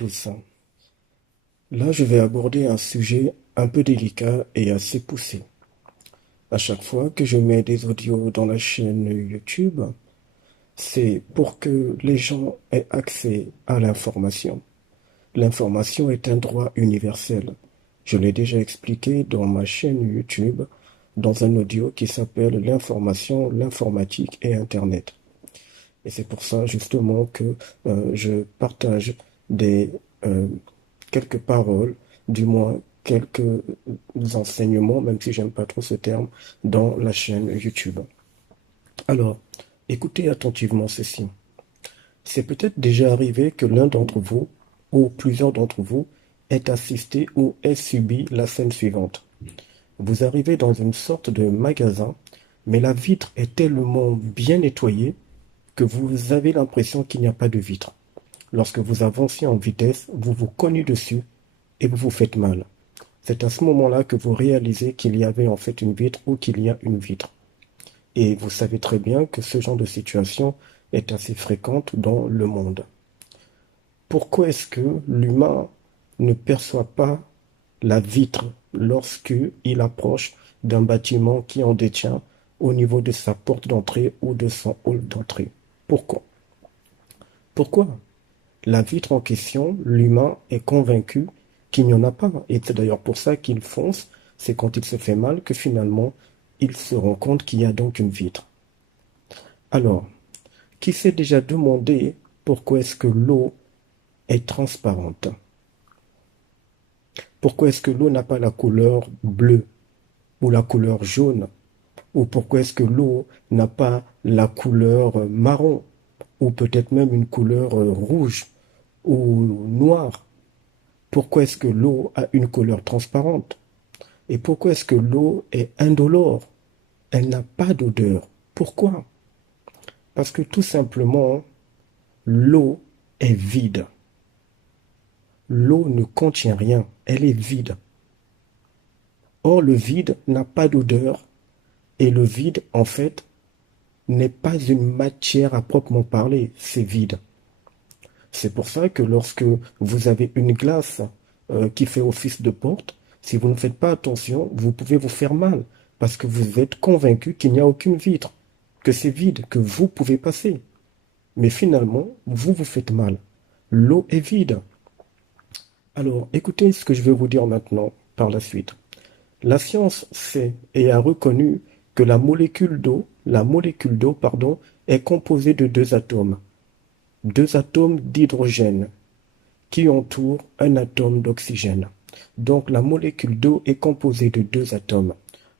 tous. Là, je vais aborder un sujet un peu délicat et assez poussé. À chaque fois que je mets des audios dans la chaîne YouTube, c'est pour que les gens aient accès à l'information. L'information est un droit universel. Je l'ai déjà expliqué dans ma chaîne YouTube, dans un audio qui s'appelle L'information, l'informatique et Internet. Et c'est pour ça justement que je partage des euh, quelques paroles, du moins quelques enseignements, même si j'aime pas trop ce terme, dans la chaîne YouTube. Alors, écoutez attentivement ceci. C'est peut-être déjà arrivé que l'un d'entre vous, ou plusieurs d'entre vous, ait assisté ou ait subi la scène suivante. Vous arrivez dans une sorte de magasin, mais la vitre est tellement bien nettoyée que vous avez l'impression qu'il n'y a pas de vitre. Lorsque vous avancez en vitesse, vous vous cognez dessus et vous vous faites mal. C'est à ce moment-là que vous réalisez qu'il y avait en fait une vitre ou qu'il y a une vitre. Et vous savez très bien que ce genre de situation est assez fréquente dans le monde. Pourquoi est-ce que l'humain ne perçoit pas la vitre lorsqu'il approche d'un bâtiment qui en détient au niveau de sa porte d'entrée ou de son hall d'entrée? Pourquoi? Pourquoi? La vitre en question, l'humain est convaincu qu'il n'y en a pas. Et c'est d'ailleurs pour ça qu'il fonce. C'est quand il se fait mal que finalement, il se rend compte qu'il y a donc une vitre. Alors, qui s'est déjà demandé pourquoi est-ce que l'eau est transparente? Pourquoi est-ce que l'eau n'a pas la couleur bleue ou la couleur jaune? Ou pourquoi est-ce que l'eau n'a pas la couleur marron? Ou peut-être même une couleur rouge ou noire? Pourquoi est-ce que l'eau a une couleur transparente? Et pourquoi est-ce que l'eau est indolore? Elle n'a pas d'odeur. Pourquoi? Parce que tout simplement, l'eau est vide. L'eau ne contient rien, elle est vide. Or, le vide n'a pas d'odeur et le vide, en fait, n'est pas une matière à proprement parler, c'est vide. C'est pour ça que lorsque vous avez une glace qui fait office de porte, si vous ne faites pas attention, vous pouvez vous faire mal parce que vous êtes convaincu qu'il n'y a aucune vitre, que c'est vide, que vous pouvez passer. Mais finalement, vous vous faites mal. L'eau est vide. Alors, écoutez ce que je vais vous dire maintenant par la suite. La science sait et a reconnu que la molécule d'eau, est composée de deux atomes d'hydrogène qui entourent un atome d'oxygène. Donc la molécule d'eau est composée de deux atomes.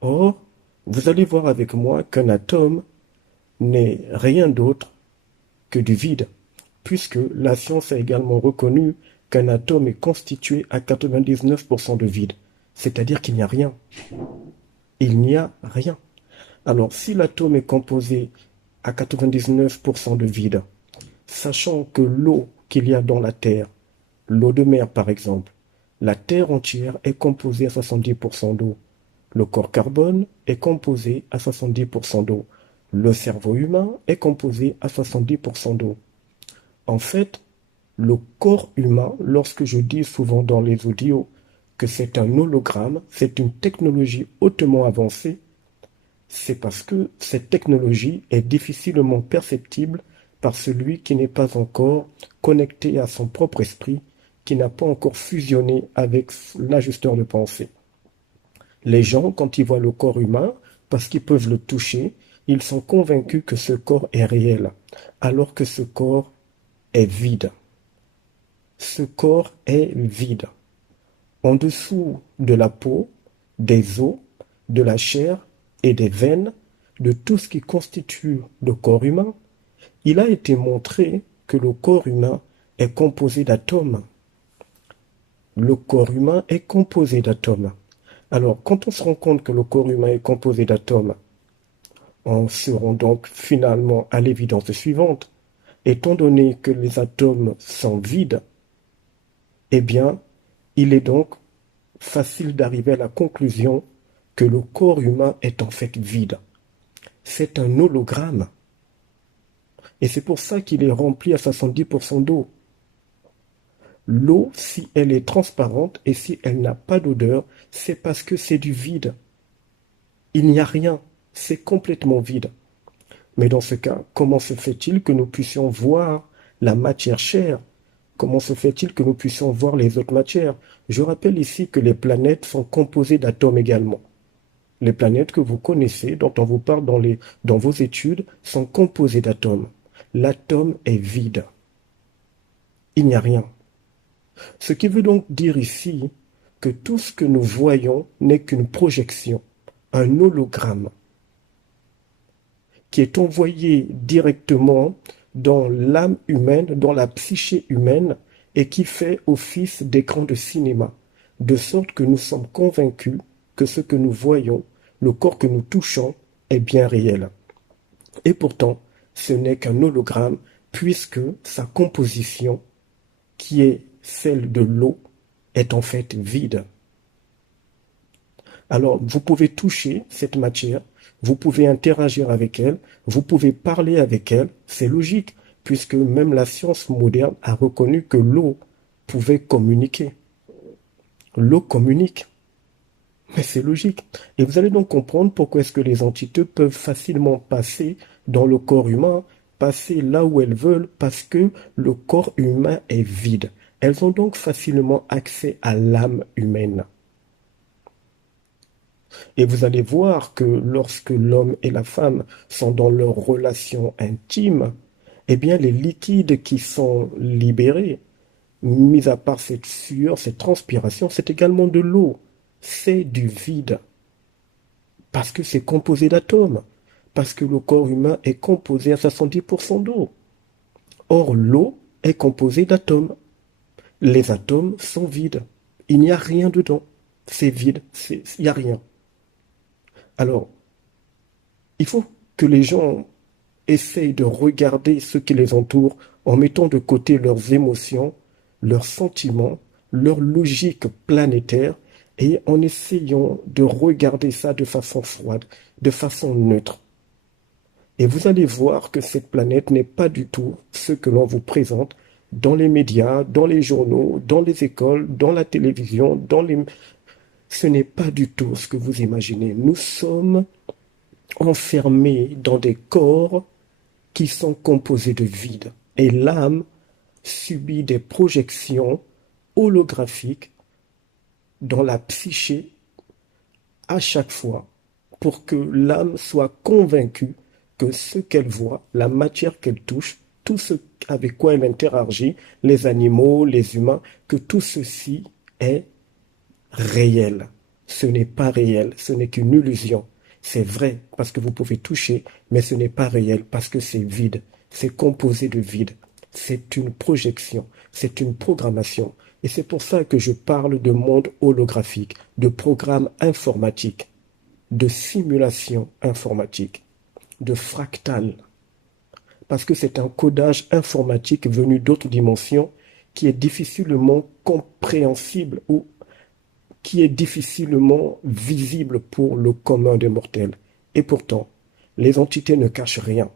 Or, vous allez voir avec moi qu'un atome n'est rien d'autre que du vide, puisque la science a également reconnu qu'un atome est constitué à 99% de vide, c'est-à-dire qu'il n'y a rien. Il n'y a rien. Alors, si l'atome est composé à 99% de vide, sachant que l'eau qu'il y a dans la Terre, l'eau de mer par exemple, la Terre entière est composée à 70% d'eau. Le corps carbone est composé à 70% d'eau. Le cerveau humain est composé à 70% d'eau. En fait, le corps humain, lorsque je dis souvent dans les audios que c'est un hologramme, c'est une technologie hautement avancée, c'est parce que cette technologie est difficilement perceptible par celui qui n'est pas encore connecté à son propre esprit, qui n'a pas encore fusionné avec l'ajusteur de pensée. Les gens, quand ils voient le corps humain, parce qu'ils peuvent le toucher, ils sont convaincus que ce corps est réel, alors que ce corps est vide. Ce corps est vide. En dessous de la peau, des os, de la chair et des veines, de tout ce qui constitue le corps humain, il a été montré que le corps humain est composé d'atomes. Le corps humain est composé d'atomes. Alors, quand on se rend compte que le corps humain est composé d'atomes, on se rend donc finalement à l'évidence suivante. Étant donné que les atomes sont vides, eh bien, il est donc facile d'arriver à la conclusion que le corps humain est en fait vide. C'est un hologramme. Et c'est pour ça qu'il est rempli à 70% d'eau. L'eau, si elle est transparente et si elle n'a pas d'odeur, c'est parce que c'est du vide. Il n'y a rien, c'est complètement vide. Mais dans ce cas, comment se fait-il que nous puissions voir la matière chère? Comment se fait-il que nous puissions voir les autres matières? Je rappelle ici que les planètes sont composées d'atomes également. Les planètes que vous connaissez, dont on vous parle dans vos études, sont composées d'atomes. L'atome est vide. Il n'y a rien. Ce qui veut donc dire ici que tout ce que nous voyons n'est qu'une projection, un hologramme, qui est envoyé directement dans l'âme humaine, dans la psyché humaine, et qui fait office d'écran de cinéma, de sorte que nous sommes convaincus que ce que nous voyons, le corps que nous touchons, est bien réel. Et pourtant, ce n'est qu'un hologramme, puisque sa composition, qui est celle de l'eau, est en fait vide. Alors, vous pouvez toucher cette matière, vous pouvez interagir avec elle, vous pouvez parler avec elle, c'est logique, puisque même la science moderne a reconnu que l'eau pouvait communiquer. L'eau communique, mais c'est logique. Et vous allez donc comprendre pourquoi est-ce que les entités peuvent facilement passer dans le corps humain, passer là où elles veulent, parce que le corps humain est vide. Elles ont donc facilement accès à l'âme humaine. Et vous allez voir que lorsque l'homme et la femme sont dans leur relation intime, eh bien les liquides qui sont libérés, mis à part cette sueur, cette transpiration, c'est également de l'eau. C'est du vide. Parce que c'est composé d'atomes. Parce que le corps humain est composé à 70% d'eau. Or, l'eau est composée d'atomes. Les atomes sont vides. Il n'y a rien dedans. C'est vide. Il n'y a rien. Alors, il faut que les gens essayent de regarder ce qui les entoure en mettant de côté leurs émotions, leurs sentiments, leur logique planétaire et en essayant de regarder ça de façon froide, de façon neutre. Et vous allez voir que cette planète n'est pas du tout ce que l'on vous présente dans les médias, dans les journaux, dans les écoles, dans la télévision, Ce n'est pas du tout ce que vous imaginez. Nous sommes enfermés dans des corps qui sont composés de vide. Et l'âme subit des projections holographiques dans la psyché à chaque fois pour que l'âme soit convaincue que ce qu'elle voit, la matière qu'elle touche, tout ce avec quoi elle interagit, les animaux, les humains, que tout ceci est réel. Ce n'est pas réel, ce n'est qu'une illusion. C'est vrai parce que vous pouvez toucher, mais ce n'est pas réel parce que c'est vide. C'est composé de vide. C'est une projection, c'est une programmation. Et c'est pour ça que je parle de monde holographique, de programme informatique, de simulation informatique, de fractal. Parce que c'est un codage informatique venu d'autres dimensions qui est difficilement compréhensible ou qui est difficilement visible pour le commun des mortels. Et pourtant, les entités ne cachent rien,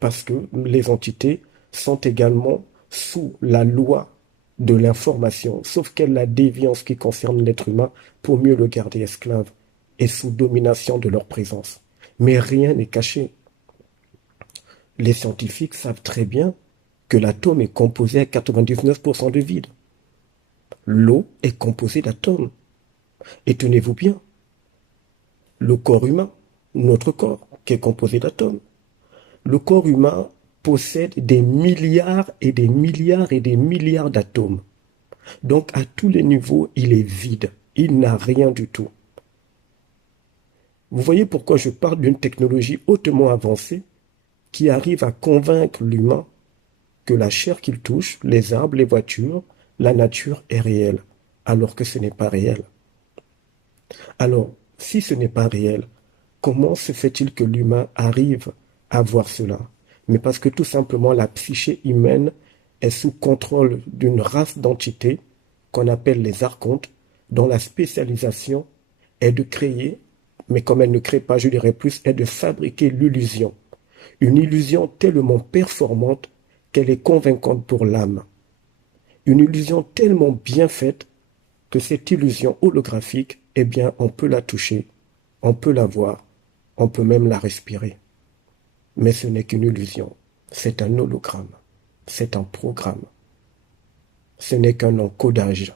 parce que les entités sont également sous la loi de l'information, sauf qu'elle la déviance qui concerne l'être humain pour mieux le garder esclave et sous domination de leur présence. Mais rien n'est caché. Les scientifiques savent très bien que l'atome est composé à 99% de vide. L'eau est composée d'atomes. Et tenez-vous bien, le corps humain, notre corps, qui est composé d'atomes, le corps humain possède des milliards et des milliards et des milliards d'atomes. Donc à tous les niveaux, il est vide. Il n'a rien du tout. Vous voyez pourquoi je parle d'une technologie hautement avancée qui arrive à convaincre l'humain que la chair qu'il touche, les arbres, les voitures, la nature est réelle, alors que ce n'est pas réel. Alors, si ce n'est pas réel, comment se fait-il que l'humain arrive à voir cela? Mais parce que tout simplement la psyché humaine est sous contrôle d'une race d'entités qu'on appelle les archontes, dont la spécialisation est de créer, mais comme elle ne crée pas, je dirais plus, est de fabriquer l'illusion. Une illusion tellement performante qu'elle est convaincante pour l'âme. Une illusion tellement bien faite que cette illusion holographique, eh bien, on peut la toucher, on peut la voir, on peut même la respirer. Mais ce n'est qu'une illusion, c'est un hologramme, c'est un programme. Ce n'est qu'un encodage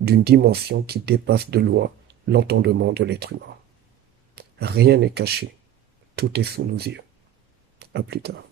d'une dimension qui dépasse de loin l'entendement de l'être humain. Rien n'est caché, tout est sous nos yeux. À plus tard.